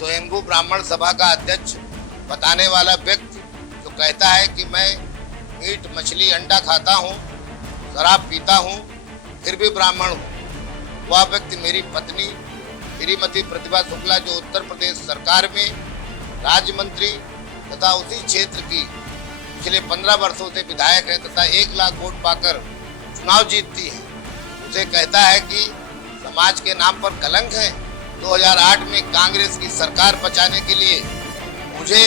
स्वयंभू ब्राह्मण सभा का अध्यक्ष बताने वाला व्यक्ति जो कहता है कि मैं मीट मछली अंडा खाता हूँ, शराब पीता हूँ, फिर भी ब्राह्मण हूँ, वह व्यक्ति मेरी पत्नी श्रीमती प्रतिभा शुक्ला जो उत्तर प्रदेश सरकार में राज्य मंत्री तथा उसी क्षेत्र की पिछले 15 वर्षों से विधायक है तथा 1 लाख वोट पाकर चुनाव जीतती है, उसे कहता है कि समाज के नाम पर कलंक है। 2008 में कांग्रेस की सरकार बचाने के लिए मुझे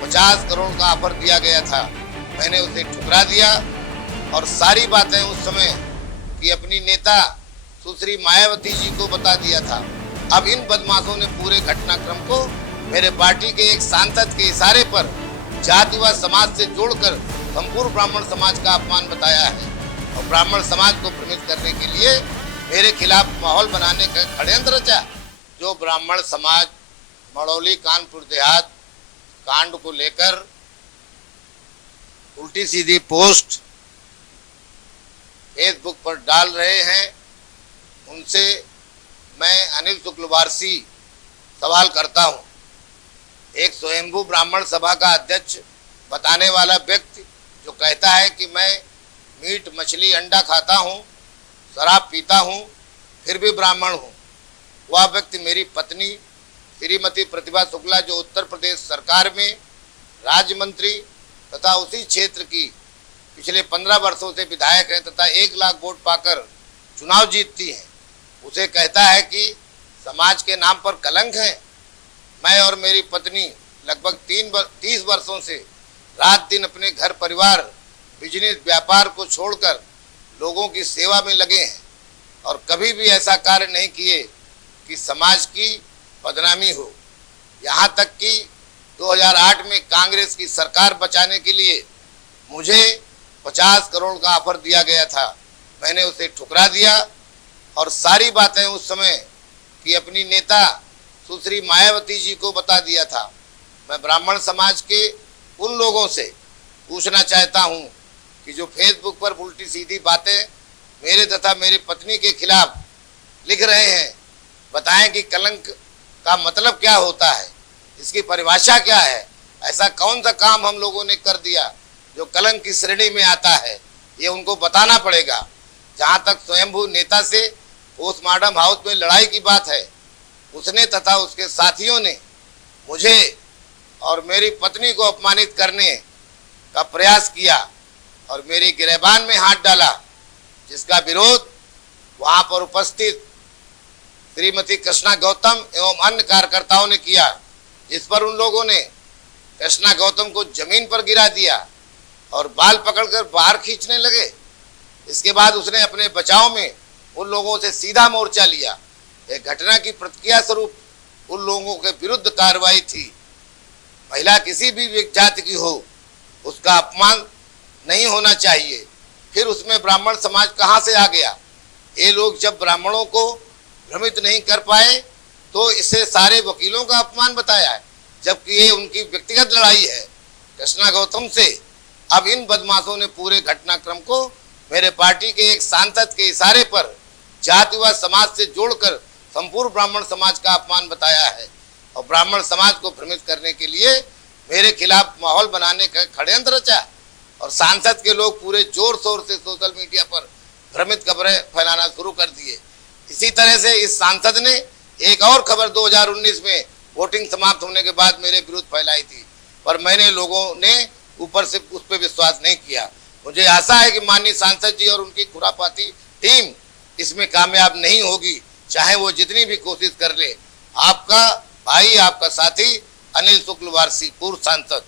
50 करोड़ का ऑफर दिया गया था, मैंने उसे ठुकरा दिया और सारी बातें उस समय की अपनी नेता सुश्री मायावती जी को बता दिया था। अब इन बदमाशों ने पूरे घटनाक्रम को मेरे पार्टी के एक सांसद के इशारे पर जातिवाद समाज से जोड़कर संपूर्ण ब्राह्मण समाज का अपमान बताया है और ब्राह्मण समाज को भ्रमित करने के लिए मेरे खिलाफ माहौल बनाने का षड्यंत्र रचा। जो ब्राह्मण समाज मड़ौली कानपुर देहात कांड को लेकर उल्टी सीधी पोस्ट फेसबुक पर डाल रहे हैं, उनसे मैं अनिल शुक्लवारसी सवाल करता हूं। एक स्वयंभू ब्राह्मण सभा का अध्यक्ष बताने वाला व्यक्ति जो कहता है कि मैं मीट मछली अंडा खाता हूं, शराब पीता हूं, फिर भी ब्राह्मण हूं, वह व्यक्ति मेरी पत्नी श्रीमती प्रतिभा शुक्ला जो उत्तर प्रदेश सरकार में राज्य मंत्री तथा उसी क्षेत्र की पिछले 15 वर्षों से विधायक है तथा 1 लाख वोट पाकर चुनाव जीतती है, उसे कहता है कि समाज के नाम पर कलंक है। मैं और मेरी पत्नी लगभग 30 वर्षों से रात दिन अपने घर परिवार बिजनेस व्यापार को छोड़कर लोगों की सेवा में लगे हैं और कभी भी ऐसा कार्य नहीं किए कि समाज की बदनामी हो। यहाँ तक कि 2008 में कांग्रेस की सरकार बचाने के लिए मुझे 50 करोड़ का ऑफर दिया गया था, मैंने उसे ठुकरा दिया और सारी बातें उस समय की अपनी नेता सुश्री मायावती जी को बता दिया था। मैं ब्राह्मण समाज के उन लोगों से पूछना चाहता हूं कि जो फेसबुक पर उल्टी सीधी बातें मेरे तथा मेरी पत्नी के खिलाफ लिख रहे हैं, बताएं कि कलंक का मतलब क्या होता है, इसकी परिभाषा क्या है, ऐसा कौन सा काम हम लोगों ने कर दिया जो कलंक की श्रेणी में आता है, ये उनको बताना पड़ेगा। जहां तक स्वयंभू नेता से पोस्टमार्टम हाउस में लड़ाई की बात है, उसने तथा उसके साथियों ने मुझे और मेरी पत्नी को अपमानित करने का प्रयास किया और मेरी गिरबान में हाथ डाला, जिसका विरोध वहां पर उपस्थित श्रीमती कृष्णा गौतम एवं अन्य कार्यकर्ताओं ने किया, जिस पर उन लोगों ने कृष्णा गौतम को जमीन पर गिरा दिया और बाल पकड़कर बाहर खींचने लगे। इसके बाद उसने अपने बचाव में उन लोगों से सीधा मोर्चा लिया। एक घटना की प्रतिक्रिया स्वरूप उन लोगों के विरुद्ध कार्रवाई थी। महिला किसी भी जाति की हो, उसका अपमान नहीं होना चाहिए। फिर उसमें ब्राह्मण समाज कहाँ से आ गया? ये लोग जब ब्राह्मणों को भ्रमित नहीं कर पाए तो इसे सारे वकीलों का अपमान बताया है, जबकि ये उनकी व्यक्तिगत लड़ाई है कृष्णा गौतम से। अब इन बदमाशों ने पूरे घटनाक्रम को मेरे पार्टी के एक सांसद के इशारे पर जातिवाद समाज से जोड़कर संपूर्ण ब्राह्मण समाज का अपमान बताया है और ब्राह्मण समाज को भ्रमित करने के लिए मेरे खिलाफ माहौल बनाने का षड्यंत्र रचा और सांसद के लोग पूरे जोर शोर से सोशल मीडिया पर भ्रमित खबरें फैलाना शुरू कर दिए। इसी तरह से इस सांसद ने एक और खबर 2019 में वोटिंग समाप्त होने के बाद मेरे विरुद्ध फैलाई थी, पर मैंने लोगों ने ऊपर से उस पर विश्वास नहीं किया। मुझे आशा है कि माननीय सांसद जी और उनकी खुरापाती टीम इसमें कामयाब नहीं होगी, चाहे वो जितनी भी कोशिश कर ले। आपका भाई, आपका साथी अनिल शुक्लवारसी, पूर्व सांसद।